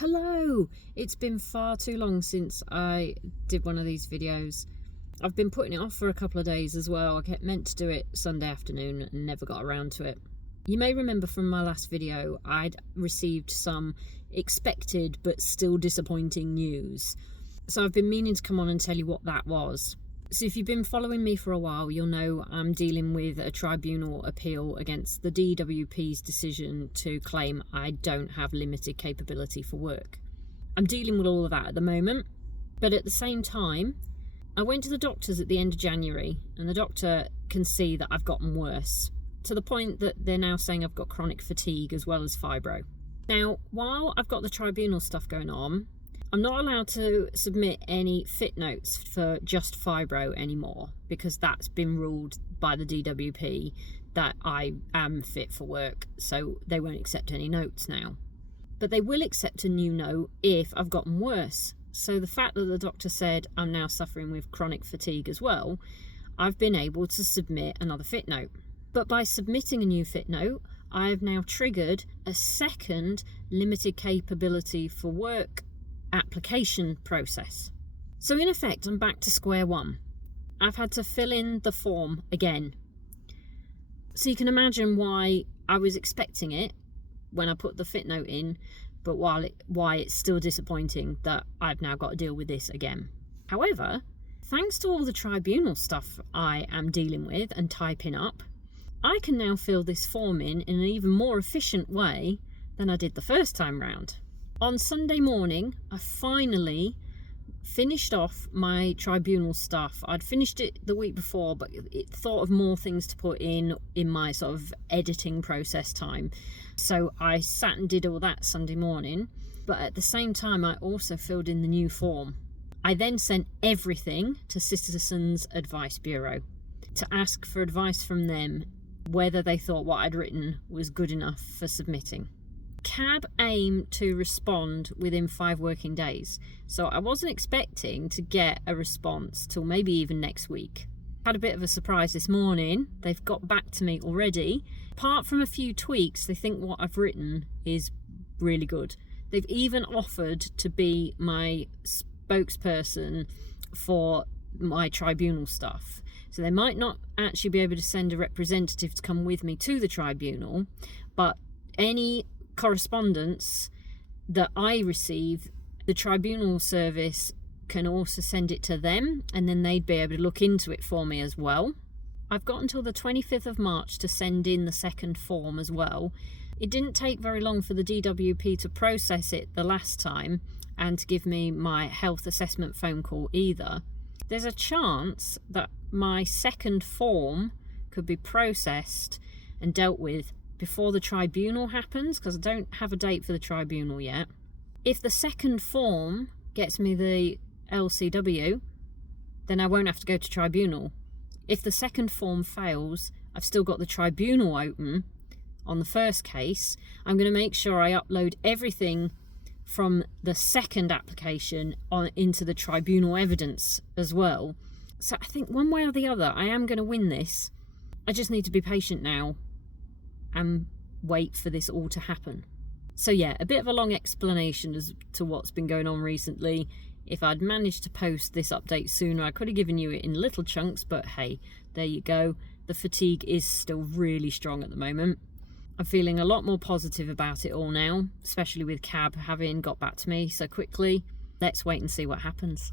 Hello! It's been far too long since I did one of these videos. I've been putting it off for a couple of days as well. I kept meant to do it Sunday afternoon and never got around to it. You may remember from my last video, I'd received some expected but still disappointing news. So I've been meaning to come on and tell you what that was. So if you've been following me for a while, you'll know I'm dealing with a tribunal appeal against the DWP's decision to claim I don't have limited capability for work. I'm dealing with all of that at the moment, but at the same time, I went to the doctors at the end of January, and the doctor can see that I've gotten worse, to the point that they're now saying I've got chronic fatigue as well as fibro. Now, while I've got the tribunal stuff going on, I'm not allowed to submit any fit notes for just fibro anymore, because that's been ruled by the DWP that I am fit for work, so they won't accept any notes now. But they will accept a new note if I've gotten worse. So the fact that the doctor said I'm now suffering with chronic fatigue as well, I've been able to submit another fit note. But by submitting a new fit note, I have now triggered a second limited capability for work application process. So in effect, I'm back to square one. I've had to fill in the form again. So you can imagine why I was expecting it when I put the fit note in, but why it's still disappointing that I've now got to deal with this again. However, thanks to all the tribunal stuff I am dealing with and typing up, I can now fill this form in an even more efficient way than I did the first time round. On Sunday morning, I finally finished off my tribunal stuff. I'd finished it the week before, but it thought of more things to put in my sort of editing process time. So I sat and did all that Sunday morning, but at the same time, I also filled in the new form. I then sent everything to Citizens Advice Bureau to ask for advice from them whether they thought what I'd written was good enough for submitting. CAB aim to respond within 5 working days, so I wasn't expecting to get a response till maybe even next week. Had a bit of a surprise this morning. They've got back to me already. Apart from a few tweaks, they think what I've written is really good. They've even offered to be my spokesperson for my tribunal stuff. So they might not actually be able to send a representative to come with me to the tribunal, but any correspondence that I receive, the tribunal service can also send it to them, and then they'd be able to look into it for me as well. I've got until the 25th of March to send in the second form as well. It didn't take very long for the DWP to process it the last time and to give me my health assessment phone call either. There's a chance that my second form could be processed and dealt with before the tribunal happens, because I don't have a date for the tribunal yet. If the second form gets me the LCW, then I won't have to go to tribunal. If the second form fails, I've still got the tribunal open on the first case. I'm going to make sure I upload everything from the second application into the tribunal evidence as well. So I think one way or the other, I am going to win this. I just need to be patient now and wait for this all to happen. So yeah, a bit of a long explanation as to what's been going on recently. If I'd managed to post this update sooner, I could have given you it in little chunks, but hey, there you go. The fatigue is still really strong at the moment. I'm feeling a lot more positive about it all now, especially with CAB having got back to me so quickly. Let's wait and see what happens.